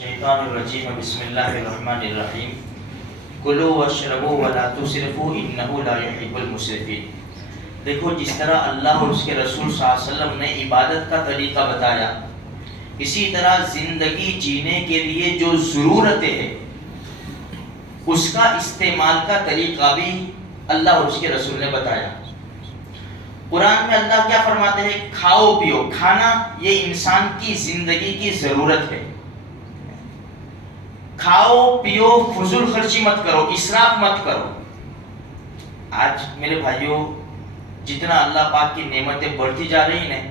الشیطان الرجیم بسم اللہ الرحمن الرحیم کلوا واشربوا ولا تسرفوا انہ لا یحب المسرفین۔ دیکھو جس طرح اللہ اور اس کے رسول صلی اللہ علیہ وسلم نے عبادت کا طریقہ بتایا، اسی طرح زندگی جینے کے لیے جو ضرورتیں ہیں اس کا استعمال کا طریقہ بھی اللہ اور اس کے رسول نے بتایا۔ قرآن میں اللہ کیا فرماتے ہیں؟ کھاؤ پیو۔ کھانا یہ انسان کی زندگی کی ضرورت ہے۔ کھاؤ پیو، فضول خرچی مت کرو، اسراف مت کرو۔ آج میرے بھائیوں جتنا اللہ پاک کی نعمتیں بڑھتی جا رہی ہیں،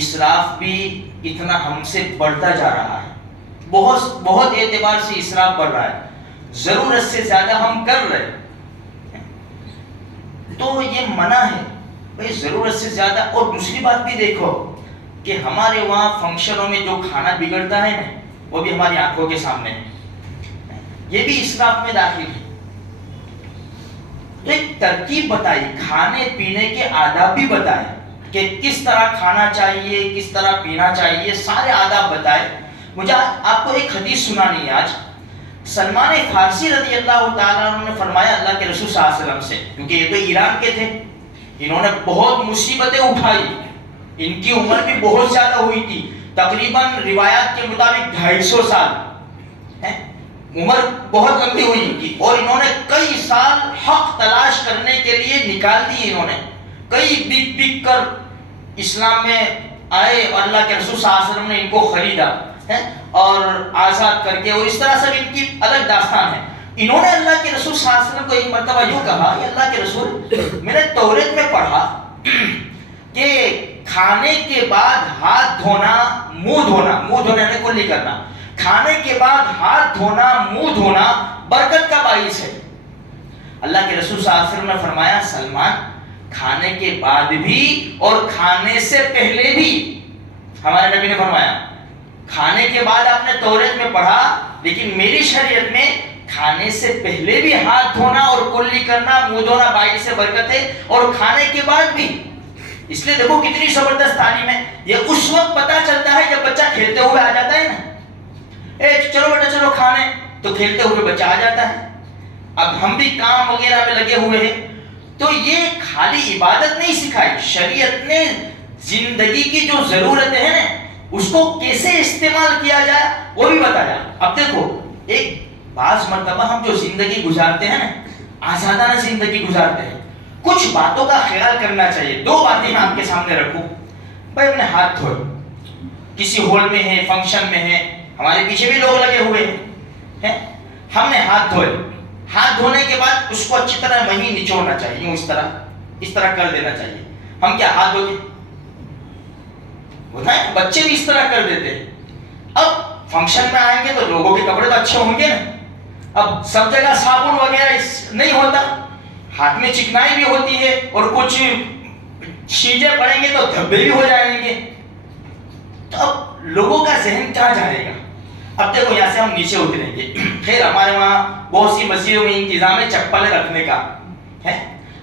اسراف بھی اتنا ہم سے بڑھتا جا رہا ہے۔ بہت اعتبار سے اسراف بڑھ رہا ہے، ضرورت سے زیادہ ہم کر رہے ہیں، تو یہ منع ہے بھائی ضرورت سے زیادہ۔ اور دوسری بات بھی دیکھو کہ ہمارے وہاں فنکشنوں میں جو کھانا بگڑتا ہے نا، وہ بھی ہماری آنکھوں کے سامنے ہے، یہ بھی اسراف میں داخل ہے۔ تو ایک ترکیب بتائی، کھانے پینے کے آداب بھی بتائے کہ کس طرح کھانا چاہیے، کس طرح پینا چاہیے، سارے آداب بتائے۔ مجھے آپ کو ایک حدیث سنانی ہے آج۔ سلمان فارسی رضی اللہ تعالیٰ عنہ نے فرمایا اللہ کے رسول صلی اللہ علیہ وسلم سے، کیونکہ یہ تو ایران کے تھے، انہوں نے بہت مصیبتیں اٹھائی، ان کی عمر بھی بہت زیادہ ہوئی تھی، تقریباً روایات کے مطابق 250 سال عمر بہت لمبی ہوئی ان کی، اور انہوں نے کئی سال حق تلاش کرنے کے لیے نکال دی۔ انہوں نے کئی بک کر اسلام میں آئے، اور اللہ کے رسول صلی اللہ علیہ وسلم نے ان کو خریدا اور آزاد کر کے، اور اس طرح سے ان کی الگ داستان ہے۔ انہوں نے اللہ کے رسول صلی اللہ علیہ وسلم کو ایک مرتبہ یوں کہا، یا اللہ کے رسول میں نے توریت میں پڑھا کہ کھانے کے بعد ہاتھ دھونا، منہ دھونا یعنی کلی کرنا، کھانے کے بعد ہاتھ دھونا، منہ دھونا برکت کا باعث ہے۔ اللہ کے رسول صلی اللہ علیہ وسلم نے فرمایا سلمان، کھانے کے بعد بھی اور کھانے سے پہلے بھی، ہمارے نبی نے فرمایا کھانے کے بعد آپ نے توریت میں پڑھا، لیکن میری شریعت میں کھانے سے پہلے بھی ہاتھ دھونا اور کلی کرنا، منہ دھونا باعث برکت ہے، اور کھانے کے بعد بھی۔ اس لیے دیکھو کتنی زبردست تعلیم ہے۔ یہ اس وقت پتا چلتا ہے جب بچہ کھیلتے ہوئے آ جاتا ہے نا، چلو بیٹا چلو کھانے، تو کھیلتے ہوئے بچہ آ جاتا ہے۔ اب ہم بھی کام وغیرہ میں لگے ہوئے ہیں، تو یہ خالی عبادت نہیں سکھائی، شریعت نے زندگی کی جو ضرورتیں ہیں اس کو کیسے استعمال کیا جائے وہ بھی بتایا۔ اب دیکھو ایک بعض مرتبہ ہم جو زندگی گزارتے ہیں نا، آزادانہ زندگی گزارتے ہیں، کچھ باتوں کا خیال کرنا چاہیے۔ دو باتیں میں آپ کے سامنے رکھوں، بھائی اپنے ہاتھ دھوئے، کسی ہال میں ہے، فنکشن میں ہے، ہمارے پیچھے بھی لوگ لگے ہوئے ہیں، ہم نے ہاتھ دھوئے، ہاتھ دھونے کے بعد اس کو اچھی طرح وہیں نچوڑنا چاہیے، یوں اس طرح کر دینا چاہیے۔ ہم کیا ہاتھ دھو کے ہوتا ہے، بچے بھی اس طرح کر دیتے ہیں۔ اب فنکشن میں آئیں گے تو لوگوں کے کپڑے تو اچھے ہوں گے نا، اب سب جگہ صابن وغیرہ نہیں ہوتا، ہاتھ میں چکنائی بھی ہوتی ہے، اور کچھ چیزیں پڑیں گے تو دھبے بھی ہو جائیں گے، تو اب لوگوں کا ذہن کہاں جائے گا؟ اب دیکھو یہاں سے ہم نیچے اتریں گے، خیر ہمارے وہاں بہت سی مسجدوں میں انتظام ہے چپلیں رکھنے کا ہے۔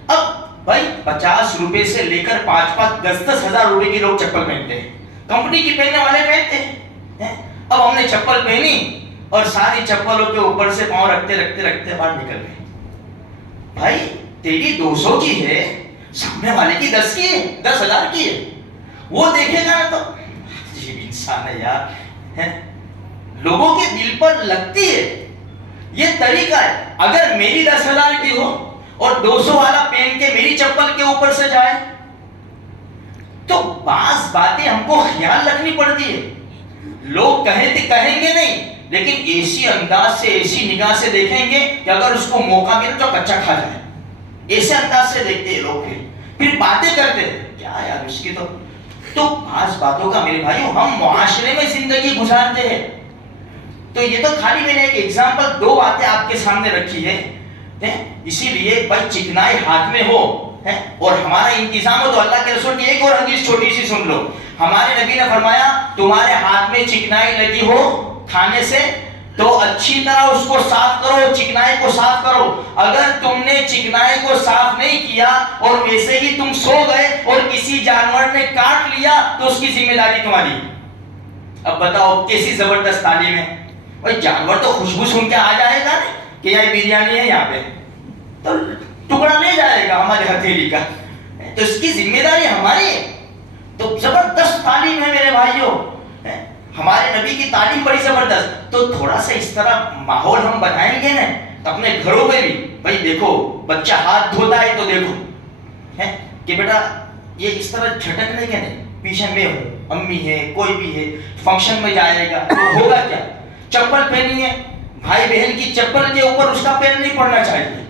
اب بھائی 50 روپے سے لے کر 5,000 10,000 10,000 روپے کی لوگ چپل پہنتے ہیں، کمپنی کی پہننے والے پہنتے ہیں۔ اب ہم نے چپل پہنی اور ساری چپلوں کے اوپر سے پاؤں رکھتے باہر نکل گئے۔ بھائی تیری 200 کی ہے، سامنے والے کی 10 کی ہے، 10,000 کی ہے، وہ دیکھے گا نا تو عجیب انسان ہے یار، لوگوں کے دل پر لگتی ہے۔ یہ طریقہ ہے، اگر میری 10,000 کی ہو اور 200 والا پہن کے میری چپل کے اوپر سے جائے تو بعض باتیں ہم کو خیال رکھنی پڑتی ہے۔ لوگ کہیں گے نہیں، لیکن ایسی انداز سے، ایسی نگاہ سے دیکھیں گے کہ اگر اس کو موقع ملے تو کچا کھا جائے، ایسے انداز سے دیکھتے ہیں لوگ، پھر باتیں کرتے ہیں کیا یار اس کی تو بعض باتوں کا میرے بھائیوں ہم معاشرے میں زندگی گزارتے ہیں۔ تو یہ تو خالی میں نے ایک ایگزامپل، دو باتیں آپ کے سامنے رکھی ہے، اسی لیے بھائی چکنائی ہاتھ میں ہو اور ہمارا انتظام ہو تو اللہ کے رسول کی ایک اور حدیث چھوٹی سی سن لو۔ ہمارے نبی نے فرمایا تمہارے ہاتھ میں چکنائی لگی ہو کھانے سے تو اچھی طرح اس کو صاف کرو، چکنائی کو صاف کرو۔ اگر تم نے چکنائی کو صاف نہیں کیا اور ویسے ہی تم سو گئے اور کسی جانور نے کاٹ لیا تو اس کی ذمہ داری تمہاری۔ اب بتاؤ کیسی زبردست تعلیم ہے۔ بھائی جانور تو خوشبو سن کے آ جائے گا نا کہ یہ بریانی ہے یہاں پہ، تو ٹکڑا لے جائے گا ہمارے ہتھیلی کا، تو اس کی ذمہ داری ہماری ہے۔ تو زبردست تعلیم ہے میرے بھائیوں، ہمارے نبی کی تعلیم بڑی زبردست۔ تو تھوڑا سا اس طرح ماحول ہم بنائیں گے نا اپنے گھروں میں بھی، بھائی دیکھو بچہ ہاتھ دھوتا ہے تو دیکھو کہ بیٹا یہ اس طرح جھٹکنے کے نہیں، پیچھے میں ہوں، امی ہے کوئی بھی ہے، فنکشن میں جائے گا تو ہوگا کیا، چپل پہنی ہے، بھائی بہن کی چپل کے اوپر اس کا پیر نہیں پڑنا چاہیے۔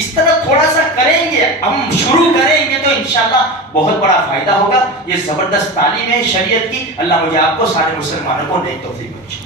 اس طرح تھوڑا سا کریں گے، ہم شروع کریں گے تو انشاءاللہ بہت بڑا فائدہ ہوگا۔ یہ زبردست تعلیم ہے شریعت کی، اللہ مجھے آپ کو سارے مسلمانوں کو نیک توفیق بخشے۔